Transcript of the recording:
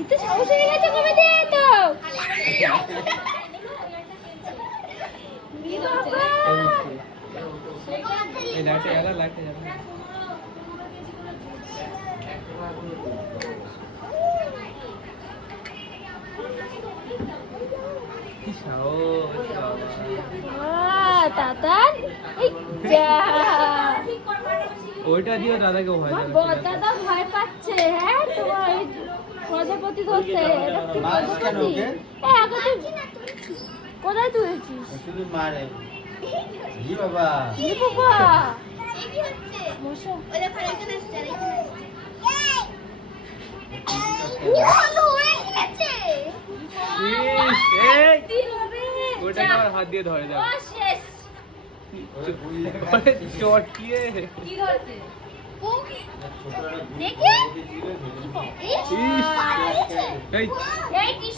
এটা সমস্যা হয়ে গেছে কবে দিয়ে তো এই লাইটে জ্বালা লাইটে জ্বালা কি সাহস তাতান এই যা ওইটা দিও দাদাকে ভয় আমার দেবে দাদা ভয় পাচ্ছে হ্যাঁ তোমার ওই প্রজাপতি ধরতে এটা কি প্রজাপতি আগে তুই কোথায় তুলেছিস শুধু মারে জি বাবা ই বাবা এই কি হচ্ছে মশা ওই দেখো এখানে আসছে আর এখানে আসছে ও ভালো হয়ে গেছে ইস এই কি হবে ওটাকে আমার হাত দিয়ে ধরে যাবে ও শেষ চটকিয়ে কি ধরছে ও কি ছোটরা দেখে ছিল ইস ইস পালিয়েছে এই এই কি